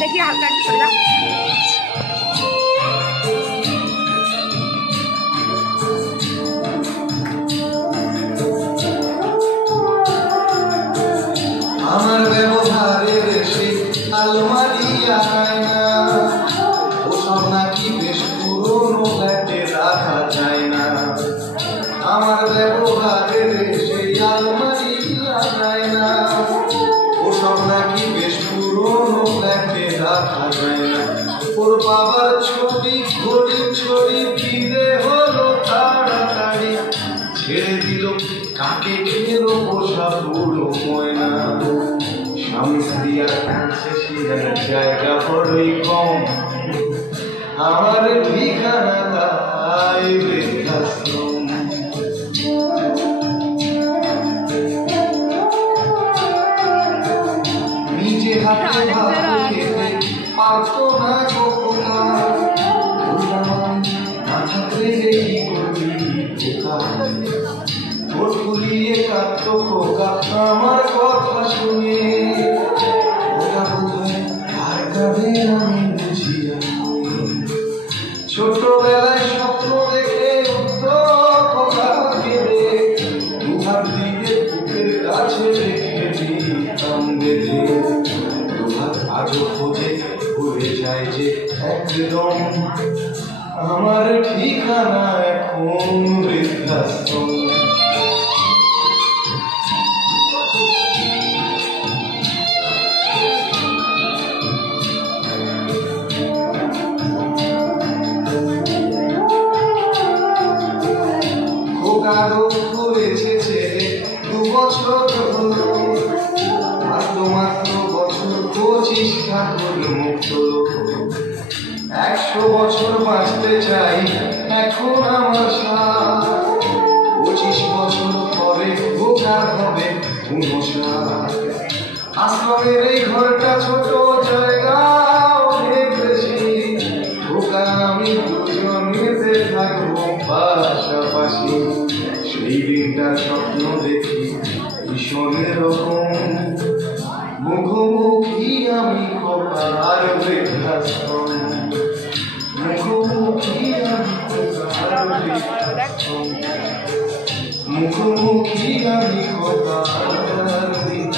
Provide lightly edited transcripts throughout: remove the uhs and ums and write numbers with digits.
देखिए हल्का चल रहा আমার ব্যবহারের সেই আলমারি আয়না ওসব নাকি বেশ পুরনো ফ্ল্যাটে রাখা যায় না। আমার ব্যবহারের সেই আলমারি আয়না ওসব নাকি বেশ পুরনো ফ্ল্যাটে রাখা যায় না। ওর বাবার ছবি ঘড়ি ছড়ি ফিরে হলো তাড়াতাড়ি ছেড়ে দিল কাকে খেলো বসা পুরো ময়না। স্বামী স্ত্রী আর জায়গা বড়ই কম আমার ঠিকানা তাই বৃদ্ধাশ্রম। নিজে হাতে ভাত খেতে পারতো না গোপনা না থাকলে কি করবি ভোট ফুলিয়ে কাঁদতো খোকা আমার কথা শুনে ওটা বোধহয় আর কাঁদে আমি বুঝি ছোটবেলায় স্বপ্ন দেখে উঠতো খোকা কেঁদে দুহাত দিয়ে বুকের কাছে রেখে দিতাম বেঁধে দুহাত আজও খোঁজে হয়ে যায় যে একদম আমার ঠিকানা এখন বৃদ্ধাশ্রম। খোকারও করেছে ছেলে 2 বছর হলো মাত্র বছর আকুল মুক্ত 100 বছর বাঁচতে চাই এখন আমার সাথ 25 বছর পরে ভোগার হবে 59 আশ্রমের এই ঘরটা ছোট জায়গা ভেবেছি ভোগা আমি দুজন মিশে থাকবো পাশাপাশি সেই দিনটার স্বপ্ন দেখি ভীষণ রকম মুখোমুখি আমি খোকার বৃদ্ধাশ্রম মুখোমুখি আমি খোকার বৃদ্ধাশ্রম মুখোমুখি আমি খোকার বৃদ্ধাশ্রম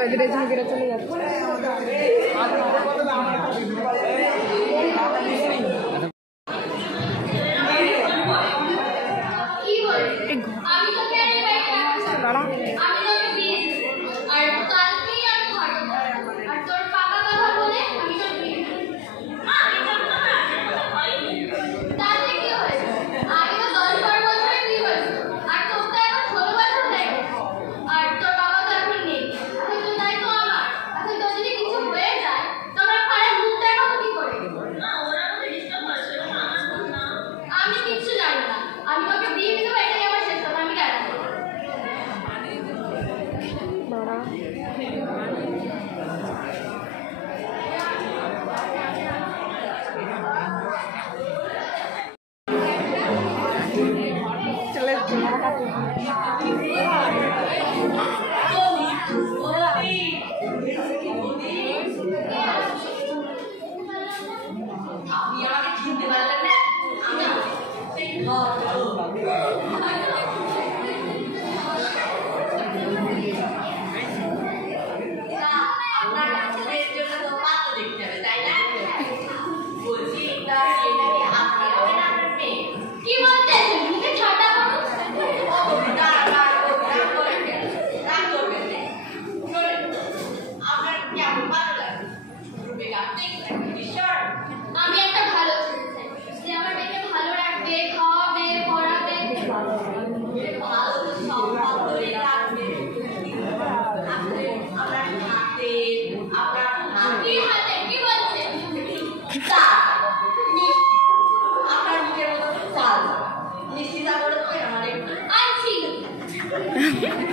गोदरेज वगैरह चले जाते আমি কিচ্ছু জানি না আমি ওকে বিয়ে দিতে এটাই আমার শেষ কথা আমি গেলাম Thank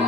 you.